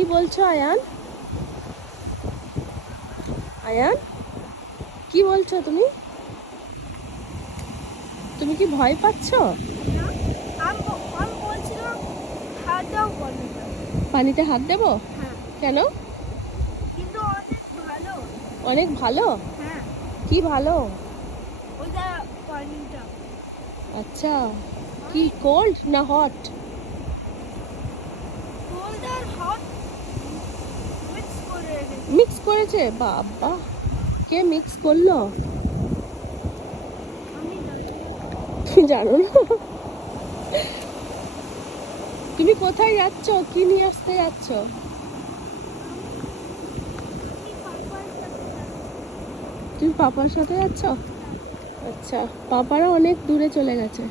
কি বলছো আয়ান? আয়ান, কি বলছো তুমি? তুমি কি ভয় পাচ্ছো? না, আমি বলছিলাম হাত দাও পানিটা। পানিতে হাত দেবো? হ্যাঁ, কেন? কিন্তু অনেক ভালো। অনেক ভালো? হ্যাঁ, কি ভালো? ওইটা পানিটা আচ্ছা, কি অনেক কোল্ড না হট? কোল্ড আর হট মিক্স করে রেখেছে। মিক্স করেছে? বাবা, কে মিক্স করলো? আমি জানি না। তুমি জানো না? তুমি কোথায় যাচ্ছ? কি নিয়ে আসতে যাচ্ছ? আমি আমি পাপার সাথে যাচ্ছি। তুমি পাপার সাথে যাচ্ছ? হ্যাঁ, আচ্ছা, পাপারা অনেক দূরে চলে গেছে।